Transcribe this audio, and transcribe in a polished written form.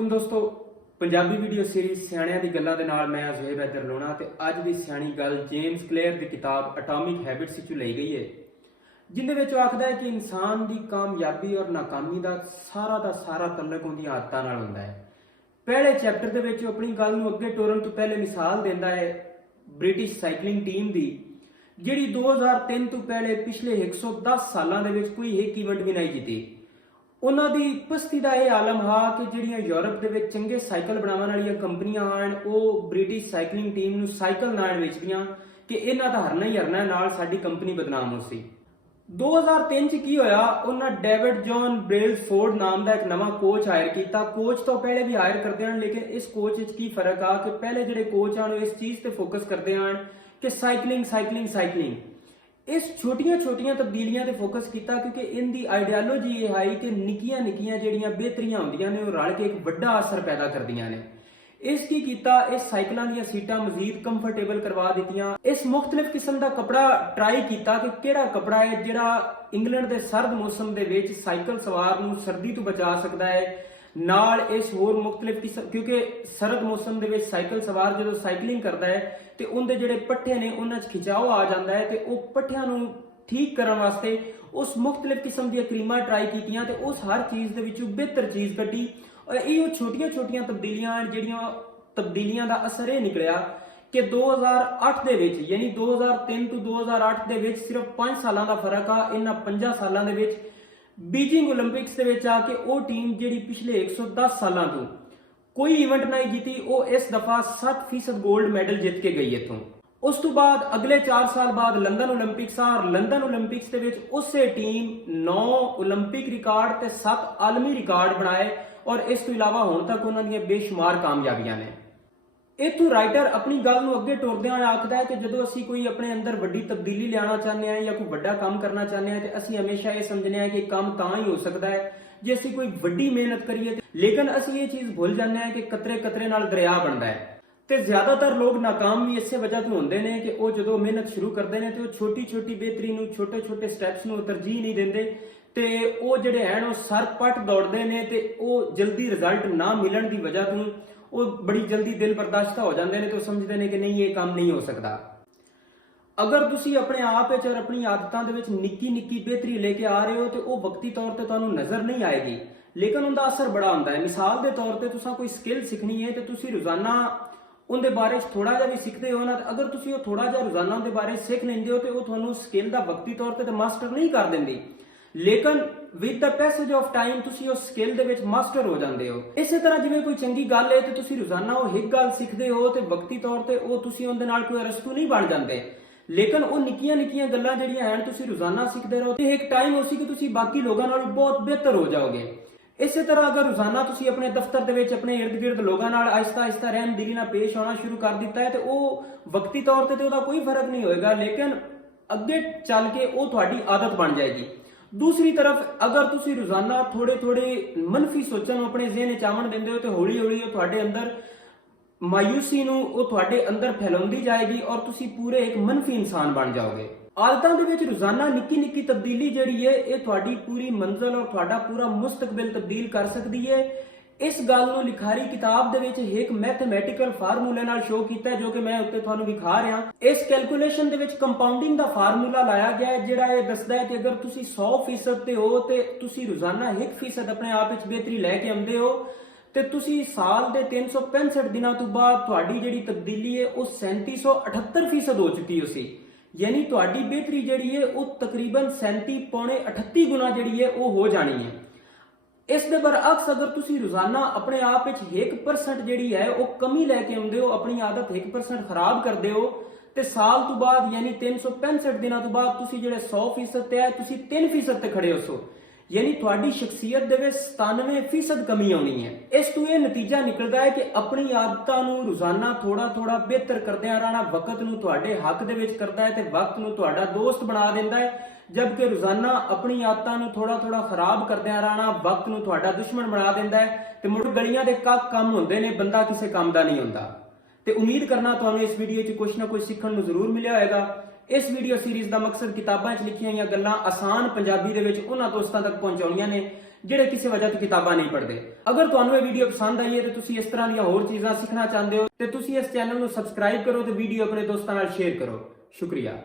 वालेकुम दोस्तों। Punjabi video series सियाणियां दी गल्लां दे नाल मैं ज़ोहेब हैदर लोना ते अज दी सियाणी गल जेम्स क्लेयर दी किताब एटॉमिक हैबिट्स विचों लई गई है, जिंदे विच आखदा है कि इंसान दी कामयाबी और नाकामी दा सारा तल्लक उहदियां आदतां नाल हुंदा है। पहले चैप्टर दे विच अपनी गल नूं अगे टोरन तो पहले मिसाल दिंदा है ब्रिटिश साइकलिंग टीम दी, जिहड़ी 2003 तो पहले पिछले 110 सालां दे विच कोई एक इवेंट भी नहीं जीती। उन्हां दी पस्ती दा यह आलम हा कि जिहड़ियां यूरोप दे विच चंगे साइकिल बनावन वालियां कंपनियां हन, वो ब्रिटिश साइकलिंग टीम नूं साइकिल नाल वेचदियां कि इन्हां दा हरना ही हरना नाल साडी कंपनी बदनाम हो सी। 2003 च की होया, उन्हां डेविड जॉन ब्रेलफोर्ड नाम दा एक नवां कोच हायर किया। कोच तो पहले भी हायर करते हैं, लेकिन इस कोच विच की फर्क आ कि पहले जिहड़े कोच हैं इस चीज़ ते फोकस करते हैं कि साइकलिंग इस छोटियां तब्दीलियां ते फोकस किया, क्योंकि इनकी आइडियालॉजी ये है कि निक्कियां जिहड़ियां बेहतरियां होंदियां ने रल के एक बड़ा असर पैदा करदियां ने। इस की कीता, इस साइकिलों दी सीटां मजीद कंफर्टेबल करवा दित्तियां। इस मुख्तलिफ किस्म का कपड़ा ट्राई किया कि किहड़ा कपड़ा है जिहड़ा इंग्लैंड के सर्द मौसम दे विच साइकिल सवार नूं सर्दी तो बचा सकता है। नाल इस होर मुख्तलिफ किस्म, क्योंकि सरद मौसम दे विच साइकिल सवार जो साइकिलिंग करता है तो उनके जिहड़े पट्ठे ने उन्हां च खिंचाव आ जाता है, तो वह पट्ठियां नूं ठीक करने वास्ते उस मुख्तलिफ किस्म दी क्रीमां ट्राई कीतियां ते उस हर चीज़ दे विचों बेहतर चीज़ कड्ढी। और ये छोटियां तब्दीलियां जिहड़ियां तब्दीलियां दा असर यह निकलिया कि 2008 दे विच, यानी 2003 तो 2008 दे विच सिर्फ 5 सालां दा फर्क आ। इन्हां 5 सालां दे विच बीजिंग ओलंपिक्स दे विच आके वो टीम जिहड़ी पिछले 110 सालां तो कोई इवेंट नहीं जीती, वो इस दफा 7% गोल्ड मैडल जीत के गई इथों। उस तो बाद अगले 4 साल बाद लंदन ओलंपिक्स आ, और लंदन ओलंपिक्स दे विच उसे टीम 9 ओलंपिक रिकॉर्ड ते 7 आलमी रिकॉर्ड बनाए, और इस तो इलावा हुण तक उन्हां दी बेशुमार कामयाबियां ने। इथों राइटर अपनी गल नूं अगे टोरदिआं आखदा है कि जदों असीं कोई अपने अंदर वड्डी तब्दीली लियाना चाहते हैं या कोई वड्डा काम करना चाहते हैं, तो असीं हमेशा ये समझने हैं कि काम तां ही हो सकता है जे असीं कोई वड्डी मेहनत करिए। लेकिन असीं ये चीज़ भुल जाते हैं कि कतरे कतरे नाल दरिया बनता है। तो ज्यादातर लोग नाकाम भी इस वजह तो होंगे ने कि वो जो मेहनत शुरू करते हैं तो छोटी बेहतरी नूं, छोटे स्टैप्स नूं तरजीह नहीं देंगे, तो वो जिहड़े हैं वो सर पट दौड़ते हैं, तो वो जल्दी रिजल्ट ना मिलने की वजह तो वो बड़ी जल्दी दिल बर्दाश्ता हो जाते हैं, तो समझते हैं कि नहीं ये काम नहीं हो सकता। अगर तुसी अपने आप और अपनी आदतों के निक्की बेहतरी लेके आ रहे हो तो वो वक्ती तौर पर तुहानूं नजर नहीं आएगी, लेकिन उनका असर बड़ा होंदा है। मिसाल के तौर पर तुसां कोई स्किल सीखनी है तो तुसी रोजाना उनके बारे थोड़ा जा भी सीखते हो ना, अगर तुसी थोड़ा जा रोजाना उनके बारे सीख लेंदे हो तो वो तुहानूं स्किल का वक्ती तौर पर मास्टर नहीं कर देंदी, लेकिन with the passage of time तुसी उस स्किल दे विच मास्टर हो जाते हो। इस तरह जिवें कोई चंगी गल है तो तुसी रोजाना वो एक गल सीखते हो तो वक्ती तौर पर वो तुसी उनदे नाल कोई अरस्तू नहीं बन जाते, लेकिन वो निक्कियां गल्लां जिहड़ियां हैं तुसी रोजाना सीखते रहो तो एक टाइम हो सी कि तुसी बाकी लोगों नाल बहुत बेहतर हो जाओगे। इस तरह अगर रोजाना तुसी अपने दफ्तर दे विच अपने इर्द गिर्द लोगों नाल आहिस्ता रहमदिली नाल पेश आना शुरू कर दिता है तो वो वक्ती तौर पर तो उसका कोई फर्क नहीं होएगा, लेकिन अगे चल के वो तुहाडी आदत बन जाएगी। दूसरी तरफ अगर तुसी रोजाना थोड़े मनफी सोचण अपने ज़हन च आवन दिंदे हो तो हौली हौली तुहाडे अंदर मायूसी नूं वो तुहाडे अंदर फैलाउंदी जाएगी और तुसी पूरे एक मनफी इंसान बन जाओगे। आदतां दे विच रोजाना निक्की तब्दीली जिहड़ी है ये तुहाडी पूरी मंजिल और तुहाडा पूरा मुस्तकबिल तब्दील कर सकदी है। इस गल नूं लिखारी किताब दे विच एक मैथमैटिकल फार्मूले नाल शो कीता है, जो कि मैं उत्ते तुहानूं विखा रहा। इस कैलकुलेशन दे विच कंपाउंडिंग दा फार्मूला लाया गया है, जिहड़ा ये दसदा है कि अगर तुसी 100% ते हो ते तुसी रोजाना 1% अपने आप विच बेहतरी लैके आउंदे हो तो तुसी साल दे 365 दिनों तो बाद तुहाडी जिहड़ी तब्दीली है वो 3778% हो चुकी हो सी, यानी तुहाडी बेहतरी जिहड़ी है वो तकरीबन 37 गुना जिहड़ी है वो हो जानी है। इस दे बरअक्स अगर तुसी रोजाना अपने आप विच 1% जिहड़ी है वो कमी लैके आउंदे हो, अपनी आदत 1% खराब करदे हो, ते साल तो बाद यानी 365 दिनों तो बाद तुसी जिहड़े 100% ते है तुसी 3% ते खड़े हो सो, यानी तुहाडी शख्सियत दे विच 97% कमी आउणी है। इस तो यह नतीजा निकलदा है कि अपनी आदतां नूं रोजाना थोड़ा बेहतर करदिआं रहना वक्त नूं तुहाडे हक दे विच करदा है ते वक्त नूं तुहाडा दोस्त बना दिंदा है, जबकि रोजाना अपनी आदतां नूं थोड़ा खराब करदिआं रहना वक्त नूं तुहाडा दुश्मन बना दिंदा है। ते मुड़ गलियां दे कक्क कम हुंदे ने, बंदा किसी काम दा नहीं हुंदा। ते उम्मीद करना तुहानूं इस वीडियो च कुछ ना कुछ सीखण नूं जरूर मिलिआ होएगा। इस वीडियो सीरीज का मकसद किताबां च लिखियां गल्लां आसान पंजाबी दे विच उन्हां दोस्तां तक पहुंचाउणियां ने ਜਿਹੜੇ ਕਿਸੇ ਵਜ੍ਹਾ ਤੋਂ ਕਿਤਾਬਾਂ ਨਹੀਂ ਪੜ੍ਹਦੇ। ਅਗਰ ਤੁਹਾਨੂੰ ਇਹ ਵੀਡੀਓ ਪਸੰਦ ਆਈ ਹੈ ਤੇ ਤੁਸੀਂ ਇਸ ਤਰ੍ਹਾਂ ਦੀਆਂ ਹੋਰ ਚੀਜ਼ਾਂ ਸਿੱਖਣਾ ਚਾਹੁੰਦੇ ਹੋ ਤੇ ਤੁਸੀਂ ਇਸ ਚੈਨਲ ਨੂੰ ਸਬਸਕ੍ਰਾਈਬ ਕਰੋ ਤੇ ਵੀਡੀਓ ਆਪਣੇ ਦੋਸਤਾਂ ਨਾਲ ਸ਼ੇਅਰ ਕਰੋ। ਸ਼ੁਕਰੀਆ।